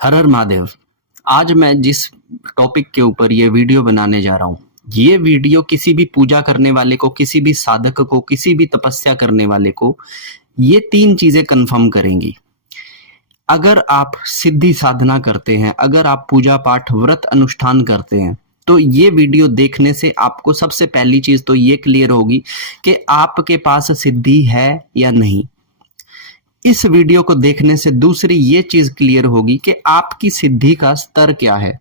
हर हर महादेव। आज मैं जिस टॉपिक के ऊपर ये वीडियो बनाने जा रहा हूँ, ये वीडियो किसी भी पूजा करने वाले को, किसी भी साधक को, किसी भी तपस्या करने वाले को ये 3 चीजें कंफर्म करेंगी। अगर आप सिद्धि साधना करते हैं, अगर आप पूजा पाठ व्रत अनुष्ठान करते हैं, तो ये वीडियो देखने से आपको सबसे पहली चीज तो ये क्लियर होगी कि आपके पास सिद्धि है या नहीं। इस वीडियो को देखने से दूसरी ये चीज क्लियर होगी कि आपकी सिद्धि का स्तर क्या है,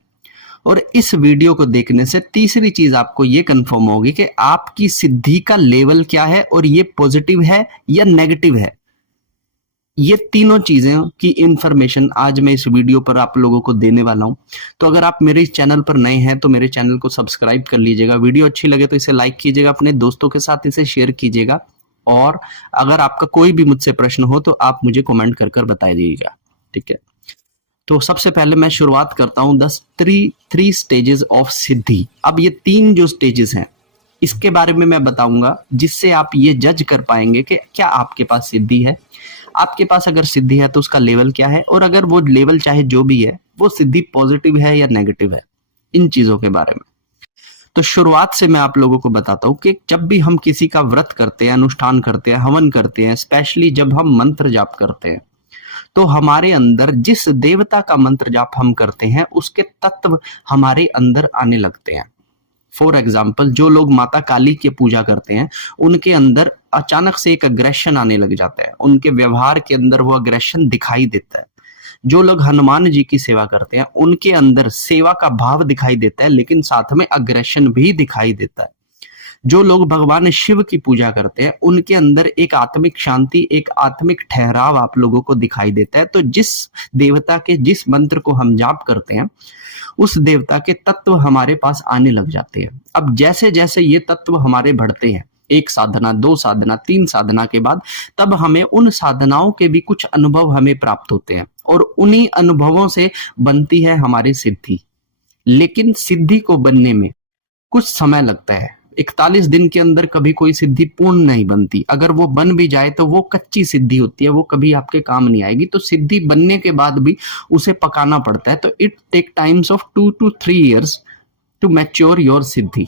और इस वीडियो को देखने से तीसरी चीज आपको ये कंफर्म होगी कि आपकी सिद्धि का लेवल क्या है और ये पॉजिटिव है या नेगेटिव है। ये तीनों चीजें की इंफॉर्मेशन आज मैं इस वीडियो पर आप लोगों को देने वाला हूं। तो अगर आप मेरे इस चैनल पर नए हैं तो मेरे चैनल को सब्सक्राइब कर लीजिएगा। वीडियो अच्छी लगे तो इसे लाइक कीजिएगा, अपने दोस्तों के साथ इसे शेयर कीजिएगा, और अगर आपका कोई भी मुझसे प्रश्न हो तो आप मुझे कमेंट कर कर बता दीजिएगा। ठीक है, तो सबसे पहले मैं शुरुआत करता हूं 3 स्टेजेस ऑफ सिद्धि। अब ये 3 जो स्टेजेस हैं इसके बारे में मैं बताऊंगा, जिससे आप ये जज कर पाएंगे कि क्या आपके पास सिद्धि है। आपके पास अगर सिद्धि है तो उसका लेवल क्या है, और अगर वो लेवल चाहे जो भी है वो सिद्धि पॉजिटिव है या नेगेटिव है, इन चीजों के बारे में। तो शुरुआत से मैं आप लोगों को बताता हूं कि जब भी हम किसी का व्रत करते हैं, अनुष्ठान करते हैं, हवन करते हैं, स्पेशली जब हम मंत्र जाप करते हैं, तो हमारे अंदर जिस देवता का मंत्र जाप हम करते हैं उसके तत्व हमारे अंदर आने लगते हैं। फॉर एग्जाम्पल, जो लोग माता काली की पूजा करते हैं उनके अंदर अचानक से एक अग्रेशन आने लग जाता है, उनके व्यवहार के अंदर वो अग्रेशन दिखाई देता है। जो लोग हनुमान जी की सेवा करते हैं उनके अंदर सेवा का भाव दिखाई देता है, लेकिन साथ में अग्रेशन भी दिखाई देता है। जो लोग भगवान शिव की पूजा करते हैं उनके अंदर एक आत्मिक शांति, एक आत्मिक ठहराव आप लोगों को दिखाई देता है। तो जिस देवता के जिस मंत्र को हम जाप करते हैं उस देवता के तत्व हमारे पास आने लग जाते हैं। अब जैसे जैसे ये तत्व हमारे बढ़ते हैं, 1 साधना, 2 साधना, 3 साधना के बाद, तब हमें उन साधनाओं के भी कुछ अनुभव हमें प्राप्त होते हैं, और उन्हीं अनुभवों से बनती है हमारी सिद्धि। लेकिन सिद्धि को बनने में कुछ समय लगता है। 41 दिन के अंदर कभी कोई सिद्धि पूर्ण नहीं बनती। अगर वो बन भी जाए तो वो कच्ची सिद्धि होती है, वो कभी आपके काम नहीं आएगी। तो सिद्धि बनने के बाद भी उसे पकाना पड़ता है। तो it take times of 2 to 3 years to mature your siddhi.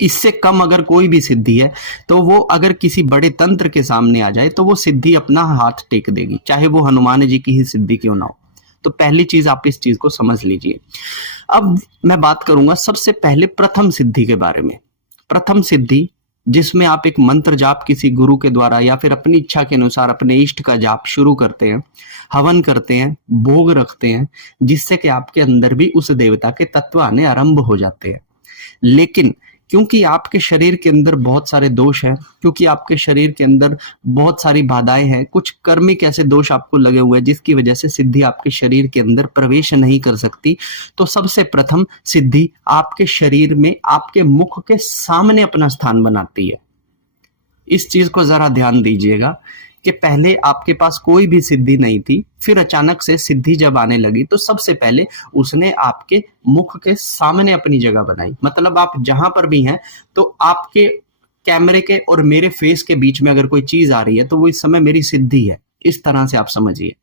इससे कम अगर कोई भी सिद्धि है तो वो अगर किसी बड़े तंत्र के सामने आ जाए तो वो सिद्धि अपना हाथ टेक देगी, चाहे वो हनुमान जी की ही सिद्धि क्यों ना हो। तो पहली चीज आप इस चीज को समझ लीजिए। अब मैं बात करूंगा सबसे पहले प्रथम सिद्धि के बारे में। प्रथम सिद्धि जिसमें आप एक मंत्र जाप किसी गुरु के द्वारा या फिर अपनी इच्छा के अनुसार अपने इष्ट का जाप शुरू करते हैं, हवन करते हैं, भोग रखते हैं, जिससे कि आपके अंदर भी उस देवता के तत्व आने आरंभ हो जाते हैं। लेकिन क्योंकि आपके शरीर के अंदर बहुत सारे दोष हैं, क्योंकि आपके शरीर के अंदर बहुत सारी बाधाएं हैं, कुछ कर्मिक ऐसे दोष आपको लगे हुए हैं जिसकी वजह से सिद्धि आपके शरीर के अंदर प्रवेश नहीं कर सकती, तो सबसे प्रथम सिद्धि आपके शरीर में आपके मुख के सामने अपना स्थान बनाती है। इस चीज को जरा ध्यान दीजिएगा कि पहले आपके पास कोई भी सिद्धि नहीं थी, फिर अचानक से सिद्धि जब आने लगी तो सबसे पहले उसने आपके मुख के सामने अपनी जगह बनाई। मतलब आप जहां पर भी हैं तो आपके कैमरे के और मेरे फेस के बीच में अगर कोई चीज आ रही है तो वो इस समय मेरी सिद्धि है। इस तरह से आप समझिए।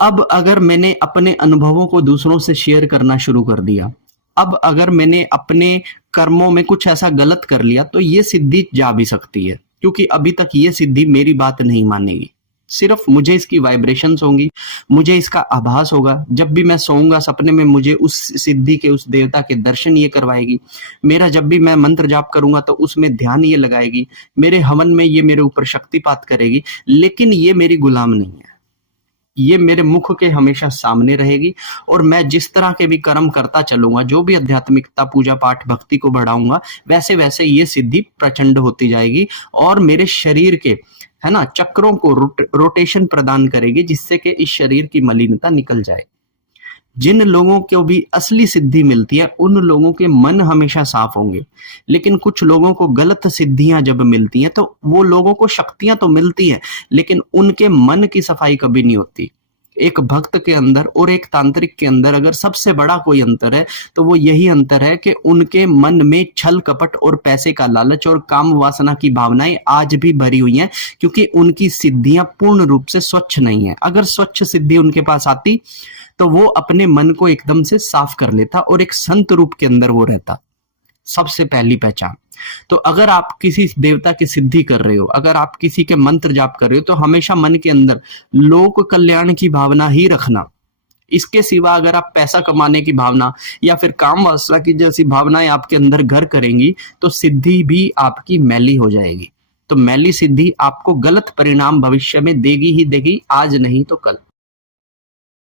अब अगर मैंने अपने अनुभवों को दूसरों से शेयर करना शुरू कर दिया, अब अगर मैंने अपने कर्मों में कुछ ऐसा गलत कर लिया, तो ये सिद्धि जा भी सकती है, क्योंकि अभी तक ये सिद्धि मेरी बात नहीं मानेगी। सिर्फ मुझे इसकी वाइब्रेशंस होंगी, मुझे इसका आभास होगा। जब भी मैं सोऊंगा सपने में मुझे उस सिद्धि के, उस देवता के दर्शन ये करवाएगी। मेरा जब भी मैं मंत्र जाप करूंगा तो उसमें ध्यान ये लगाएगी, मेरे हवन में ये मेरे ऊपर शक्तिपात करेगी। लेकिन ये मेरी गुलाम नहीं है, ये मेरे मुख के हमेशा सामने रहेगी, और मैं जिस तरह के भी कर्म करता चलूंगा, जो भी आध्यात्मिकता, पूजा पाठ, भक्ति को बढ़ाऊंगा, वैसे वैसे ये सिद्धि प्रचंड होती जाएगी और मेरे शरीर के, है ना, चक्रों को रोटेशन प्रदान करेगी, जिससे कि इस शरीर की मलिनता निकल जाए। जिन लोगों को भी असली सिद्धि मिलती है उन लोगों के मन हमेशा साफ होंगे। लेकिन कुछ लोगों को गलत सिद्धियां जब मिलती हैं तो वो लोगों को शक्तियां तो मिलती हैं, लेकिन उनके मन की सफाई कभी नहीं होती। एक भक्त के अंदर और एक तांत्रिक के अंदर अगर सबसे बड़ा कोई अंतर है तो वो यही अंतर है कि उनके मन में छल कपट और पैसे का लालच और काम वासना की भावनाएं आज भी भरी हुई हैं, क्योंकि उनकी सिद्धियां पूर्ण रूप से स्वच्छ नहीं है। अगर स्वच्छ सिद्धि उनके पास आती तो वो अपने मन को एकदम से साफ कर लेता और एक संत रूप के अंदर वो रहता। सबसे पहली पहचान। तो अगर आप किसी देवता की सिद्धि कर रहे हो, अगर आप किसी के मंत्र जाप कर रहे हो, तो हमेशा मन के अंदर लोक कल्याण की भावना ही रखना। इसके सिवा अगर आप पैसा कमाने की भावना या फिर काम वासना की जैसी भावनाएं आपके अंदर घर करेंगी तो सिद्धि भी आपकी मैली हो जाएगी। तो मैली सिद्धि आपको गलत परिणाम भविष्य में देगी ही देगी, आज नहीं तो कल।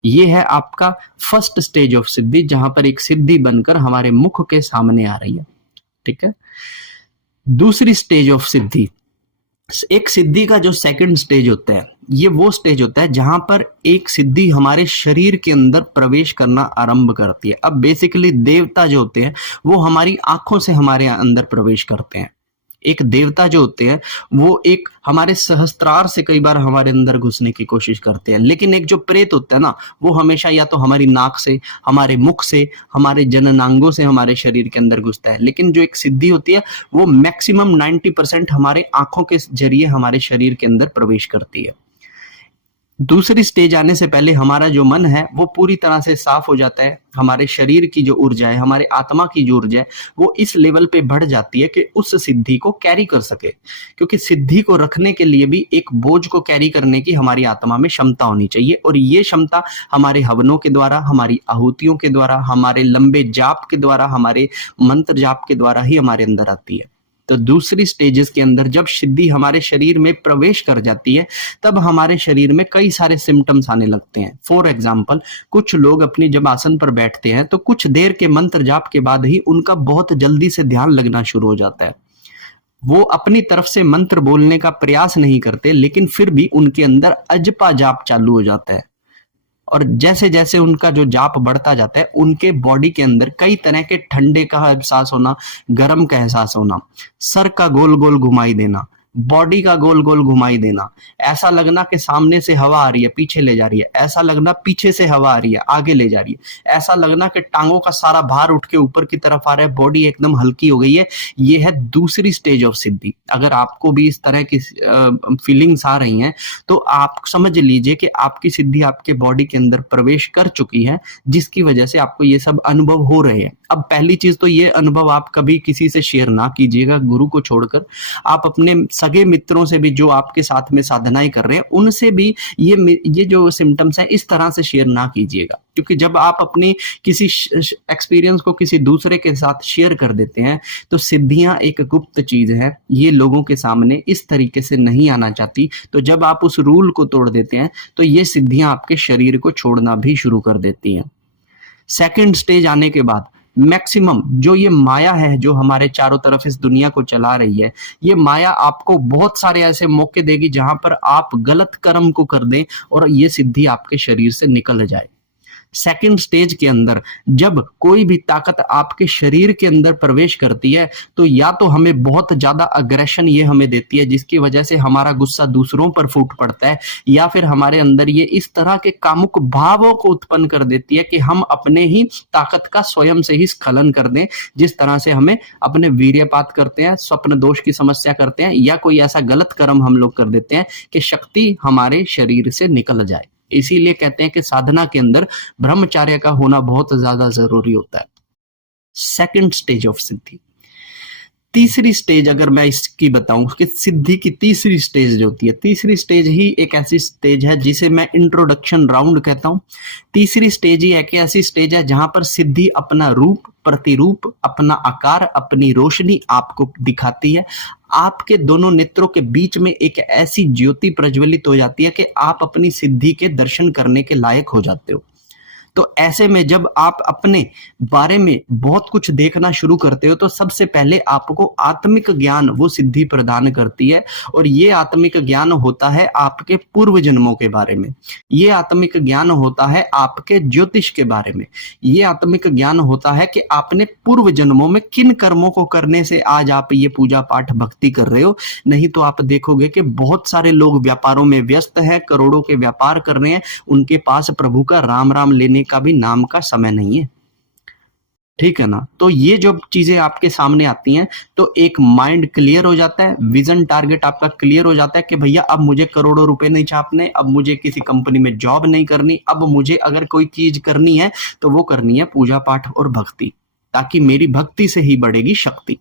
ये है आपका फर्स्ट स्टेज ऑफ सिद्धि, जहां पर एक सिद्धि बनकर हमारे मुख के सामने आ रही है। ठीक है। दूसरी स्टेज ऑफ सिद्धि, एक सिद्धि का जो सेकंड स्टेज होता है, ये वो स्टेज होता है जहां पर एक सिद्धि हमारे शरीर के अंदर प्रवेश करना आरंभ करती है। अब बेसिकली देवता जो होते हैं वो हमारी आंखों से हमारे अंदर प्रवेश करते हैं। एक देवता जो होते हैं वो एक हमारे सहस्त्रार से कई बार हमारे अंदर घुसने की कोशिश करते हैं, लेकिन एक जो प्रेत होता है ना, वो हमेशा या तो हमारी नाक से, हमारे मुख से, हमारे जननांगों से हमारे शरीर के अंदर घुसता है। लेकिन जो एक सिद्धि होती है वो मैक्सिमम 90% हमारे आंखों के जरिए हमारे शरीर के अंदर प्रवेश करती है। दूसरी स्टेज आने से पहले हमारा जो मन है वो पूरी तरह से साफ हो जाता है। हमारे शरीर की जो ऊर्जा है, हमारे आत्मा की जो ऊर्जा है, वो इस लेवल पे बढ़ जाती है कि उस सिद्धि को कैरी कर सके। क्योंकि सिद्धि को रखने के लिए भी एक बोझ को कैरी करने की हमारी आत्मा में क्षमता होनी चाहिए, और ये क्षमता हमारे हवनों के द्वारा, हमारी आहुतियों के द्वारा, हमारे लंबे जाप के द्वारा, हमारे मंत्र जाप के द्वारा ही हमारे अंदर आती है। तो दूसरी स्टेजेस के अंदर जब सिद्धि हमारे शरीर में प्रवेश कर जाती है तब हमारे शरीर में कई सारे सिम्टम्स आने लगते हैं। फॉर एग्जाम्पल, कुछ लोग अपनी जब आसन पर बैठते हैं तो कुछ देर के मंत्र जाप के बाद ही उनका बहुत जल्दी से ध्यान लगना शुरू हो जाता है। वो अपनी तरफ से मंत्र बोलने का प्रयास नहीं करते, लेकिन फिर भी उनके अंदर अजपा जाप चालू हो जाता है। और जैसे जैसे उनका जो जाप बढ़ता जाता है, उनके बॉडी के अंदर कई तरह के ठंडे का एहसास होना, गर्म का एहसास होना, सर का गोल गोल घुमाई देना, बॉडी का गोल गोल घुमाई देना, ऐसा लगना कि सामने से हवा आ रही है पीछे ले जा रही है, ऐसा लगना पीछे से हवा आ रही है आगे ले जा रही है, ऐसा लगना कि टांगों का सारा भार उठ के ऊपर की तरफ आ रहा है, बॉडी एकदम हल्की हो गई है। ये है दूसरी स्टेज ऑफ सिद्धि। अगर आपको भी इस तरह की फीलिंग्स आ रही हैं तो आप समझ लीजिए कि आपकी सिद्धि आपके बॉडी के अंदर प्रवेश कर चुकी है, जिसकी वजह से आपको ये सब अनुभव हो रहे हैं। अब पहली चीज तो ये अनुभव आप कभी किसी से शेयर ना कीजिएगा, गुरु को छोड़कर। आप अपने सगे मित्रों से भी जो आपके साथ में साधनाएं कर रहे हैं उनसे भी ये जो सिम्टम्स हैं इस तरह से शेयर ना कीजिएगा, क्योंकि जब आप अपनी किसी एक्सपीरियंस को किसी दूसरे के साथ शेयर कर देते हैं तो सिद्धियां एक गुप्त चीज है, ये लोगों के सामने इस तरीके से नहीं आना चाहती। तो जब आप उस रूल को तोड़ देते हैं तो ये सिद्धियां आपके शरीर को छोड़ना भी शुरू कर देती हैं। सेकंड स्टेज आने के बाद मैक्सिमम जो ये माया है जो हमारे चारों तरफ इस दुनिया को चला रही है, ये माया आपको बहुत सारे ऐसे मौके देगी जहां पर आप गलत कर्म को कर दें और ये सिद्धि आपके शरीर से निकल जाए। सेकंड स्टेज के अंदर जब कोई भी ताकत आपके शरीर के अंदर प्रवेश करती है तो या तो हमें बहुत ज्यादा अग्रेशन ये हमें देती है जिसकी वजह से हमारा गुस्सा दूसरों पर फूट पड़ता है, या फिर हमारे अंदर ये इस तरह के कामुक भावों को उत्पन्न कर देती है कि हम अपने ही ताकत का स्वयं से ही स्खलन कर दें। जिस तरह से हमें अपने वीर्यपात करते हैं, स्वप्न दोष की समस्या करते हैं, या कोई ऐसा गलत कर्म हम लोग कर देते हैं कि शक्ति हमारे शरीर से निकल जाए। इसीलिए कहते हैं कि साधना के अंदर ब्रह्मचर्य का होना बहुत ज्यादा जरूरी होता है। सेकंड स्टेज ऑफ सिद्धि। तीसरी स्टेज अगर मैं इसकी बताऊं कि सिद्धि की तीसरी स्टेज जो होती है, तीसरी स्टेज ही एक ऐसी स्टेज है जिसे मैं इंट्रोडक्शन राउंड कहता हूं। तीसरी स्टेज ही एक ऐसी स्टेज है जहां पर सिद्धि अपना रूप, प्रतिरूप, अपना आकार, अपनी रोशनी आपको दिखाती है। आपके दोनों नेत्रों के बीच में एक ऐसी ज्योति प्रज्वलित हो जाती है कि आप अपनी सिद्धि के दर्शन करने के लायक हो जाते हो। तो ऐसे में जब आप अपने बारे में बहुत कुछ देखना शुरू करते हो तो सबसे पहले आपको आत्मिक ज्ञान वो सिद्धि प्रदान करती है, और ये आत्मिक ज्ञान होता है आपके पूर्व जन्मों के बारे में, ये आत्मिक ज्ञान होता है आपके ज्योतिष के बारे में, ये आत्मिक ज्ञान होता है कि आपने पूर्व जन्मों में किन कर्मों को करने से आज आप ये पूजा पाठ भक्ति कर रहे हो। नहीं तो आप देखोगे कि बहुत सारे लोग व्यापारों में व्यस्त हैं, करोड़ों के व्यापार कर रहे हैं, उनके पास प्रभु का राम राम लेने का भी नाम का समय नहीं है। ठीक है ना। तो ये जो चीजें आपके सामने आती हैं तो एक माइंड क्लियर हो जाता है, विजन टारगेट आपका क्लियर हो जाता है कि भैया अब मुझे करोड़ों रुपए नहीं छापने, अब मुझे किसी कंपनी में जॉब नहीं करनी, अब मुझे अगर कोई चीज करनी है तो वो करनी है पूजा पाठ और भक्ति, ताकि मेरी भक्ति से ही बढ़ेगी शक्ति।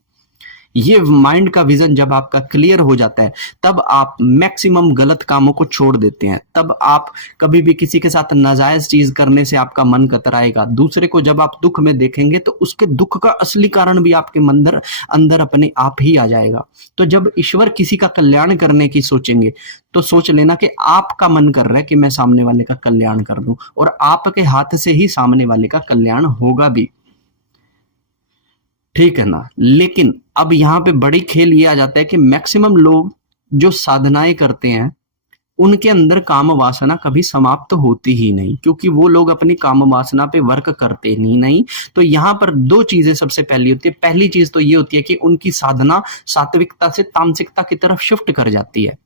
ये माइंड का विजन जब आपका क्लियर हो जाता है तब आप मैक्सिमम गलत कामों को छोड़ देते हैं। तब आप कभी भी किसी के साथ नाजायज चीज करने से आपका मन कतराएगा। दूसरे को जब आप दुख में देखेंगे तो उसके दुख का असली कारण भी आपके अंदर अपने आप ही आ जाएगा। तो जब ईश्वर किसी का कल्याण करने की सोचेंगे तो सोच लेना कि आपका मन कर रहा है कि मैं सामने वाले का कल्याण कर दूं, और आपके हाथ से ही सामने वाले का कल्याण होगा भी। ठीक है ना। लेकिन अब यहाँ पे बड़ी खेल ये आ जाता है कि मैक्सिमम लोग जो साधनाएं करते हैं उनके अंदर काम वासना कभी समाप्त होती ही नहीं, क्योंकि वो लोग अपनी काम वासना पे वर्क करते ही नहीं। तो यहाँ पर दो चीजें सबसे पहली होती है। पहली चीज तो ये होती है कि उनकी साधना सात्विकता से तामसिकता की तरफ शिफ्ट कर जाती है,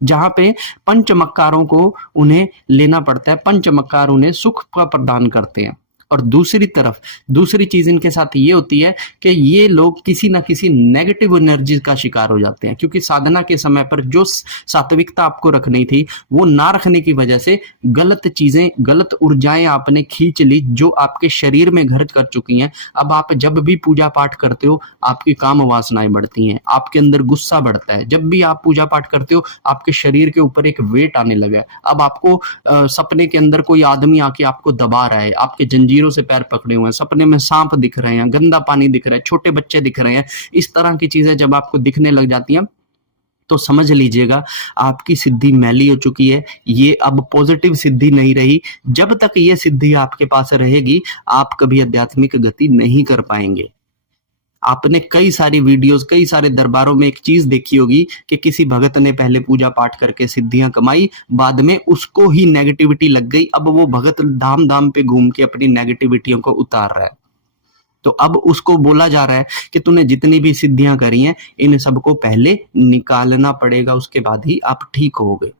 जहां पे पंचमक्कारों को उन्हें लेना पड़ता है, पंचमक्कार उन्हें सुख का प्रदान करते हैं। और दूसरी तरफ दूसरी चीज इनके साथ ये होती है कि ये लोग किसी ना किसी नेगेटिव एनर्जी का शिकार हो जाते हैं, क्योंकि साधना के समय पर जो सात्विकता आपको रखनी थी वो ना रखने की वजह से गलत चीजें, गलत ऊर्जाएं आपने खींच ली जो आपके शरीर में घर कर चुकी हैं। अब आप जब भी पूजा पाठ करते हो आपकी काम वासनाएं बढ़ती हैं, आपके अंदर गुस्सा बढ़ता है। जब भी आप पूजा पाठ करते हो आपके शरीर के ऊपर एक वेट आने लगा है। अब आपको सपने के अंदर कोई आदमी आके आपको दबा रहा है, आपके जंजीरों से पैर पकड़े हुए हैं, सपने में सांप दिख रहे हैं, गंदा पानी दिख रहा है, छोटे बच्चे दिख रहे हैं। इस तरह की चीजें जब आपको दिखने लग जाती हैं तो समझ लीजिएगा आपकी सिद्धि मैली हो चुकी है। ये अब पॉजिटिव सिद्धि नहीं रही। जब तक ये सिद्धि आपके पास रहेगी आप कभी आध्यात्मिक गति नहीं कर पाएंगे। आपने कई सारी वीडियोस, कई सारे दरबारों में एक चीज देखी होगी कि किसी भगत ने पहले पूजा पाठ करके सिद्धियां कमाई, बाद में उसको ही नेगेटिविटी लग गई। अब वो भगत धाम धाम पे घूम के अपनी नेगेटिविटियों को उतार रहा है। तो अब उसको बोला जा रहा है कि तूने जितनी भी सिद्धियां करी हैं इन सबको पहले निकालना पड़ेगा, उसके बाद ही आप ठीक होगे।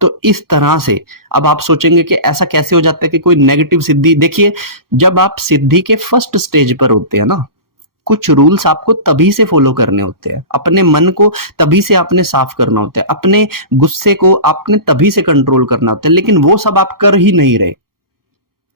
तो इस तरह से अब आप सोचेंगे कि ऐसा कैसे हो जाता है कि कोई नेगेटिव सिद्धि। देखिए, जब आप सिद्धि के फर्स्ट स्टेज पर होते हैं ना, कुछ रूल्स आपको तभी से फॉलो करने होते हैं, अपने मन को तभी से आपने साफ करना होता है, अपने गुस्से को आपने तभी से कंट्रोल करना होता है। लेकिन वो सब आप कर ही नहीं रहे,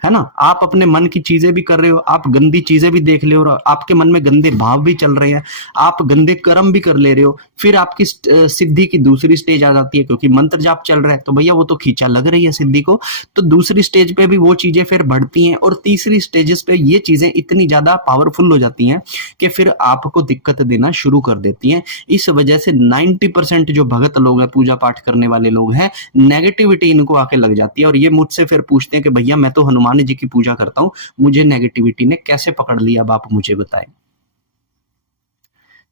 है ना। आप अपने मन की चीजें भी कर रहे हो, आप गंदी चीजें भी देख ले हो, आपके मन में गंदे भाव भी चल रहे हैं, आप गंदे कर्म भी कर ले रहे हो। फिर आपकी सिद्धि की दूसरी स्टेज आ जाती है, क्योंकि मंत्र जाप चल रहा है तो भैया वो तो खींचा लग रही है सिद्धि को। तो दूसरी स्टेज पे भी वो चीजें फिर बढ़ती हैं, और तीसरी स्टेजेस पे ये चीजें इतनी ज्यादा पावरफुल हो जाती हैं कि फिर आपको दिक्कत देना शुरू कर देती हैं। इस वजह से 90% जो भगत लोग हैं, पूजा पाठ करने वाले लोग हैं, नेगेटिविटी इनको आके लग जाती है। और ये मुझसे फिर पूछते हैं कि भैया मैं तो हनुमान जी की पूजा करता हूं, मुझे नेगेटिविटी ने कैसे पकड़ लिया, अब आप मुझे बताएं।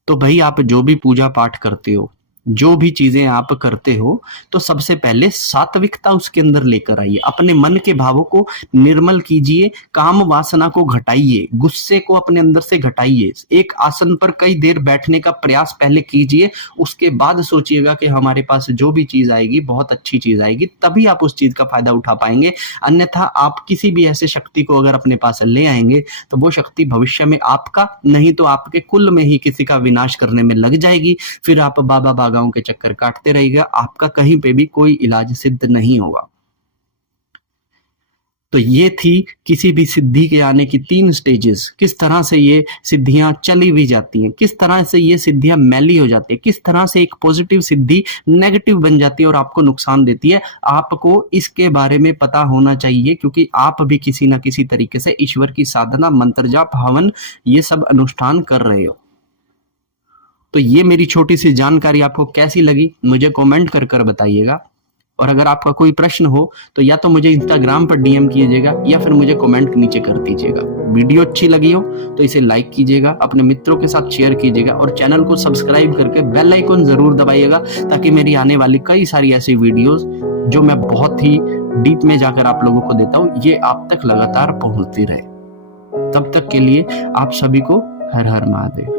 तो भाई आप जो भी पूजा पाठ करते हो, जो भी चीजें आप करते हो, तो सबसे पहले सात्विकता उसके अंदर लेकर आइए। अपने मन के भावों को निर्मल कीजिए, काम वासना को घटाइए, गुस्से को अपने अंदर से घटाइए। एक आसन पर कई देर बैठने का प्रयास पहले कीजिए, उसके बाद सोचिएगा कि हमारे पास जो भी चीज आएगी बहुत अच्छी चीज आएगी, तभी आप उस चीज का फायदा उठा पाएंगे। अन्यथा आप किसी भी ऐसे शक्ति को अगर अपने पास ले आएंगे तो वो शक्ति भविष्य में आपका नहीं तो आपके कुल में ही किसी का विनाश करने में लग जाएगी। फिर आप बाबा बागाओं के चक्कर काटते रहिएगा, आपका कहीं पे भी कोई इलाज सिद्ध नहीं होगा। तो ये थी किसी भी सिद्धि के आने की 3 स्टेजेस, किस तरह से ये सिद्धियां चली भी जाती हैं, किस तरह से ये सिद्धियां मैली हो जाती है, किस तरह से एक पॉजिटिव सिद्धि नेगेटिव बन जाती है और आपको नुकसान देती है। आपको इसके बारे में पता होना चाहिए, क्योंकि आप भी किसी ना किसी तरीके से ईश्वर की साधना, मंत्र जाप, हवन, ये सब अनुष्ठान कर रहे हो। तो ये मेरी छोटी सी जानकारी आपको कैसी लगी मुझे कमेंट कर बताइएगा। और अगर आपका कोई प्रश्न हो तो या तो मुझे इंस्टाग्राम पर डीएम कीजिएगा या फिर मुझे कमेंट नीचे कर दीजिएगा। वीडियो अच्छी लगी हो तो इसे लाइक कीजिएगा, अपने मित्रों के साथ शेयर कीजिएगा और चैनल को सब्सक्राइब करके बेल आइकन जरूर दबाइएगा, ताकि मेरी आने वाली कई सारी ऐसी वीडियोस जो मैं बहुत ही डीप में जाकर आप लोगों को देता हूँ, ये आप तक लगातार पहुंचती रहे। तब तक के लिए आप सभी को हर हर महादेव।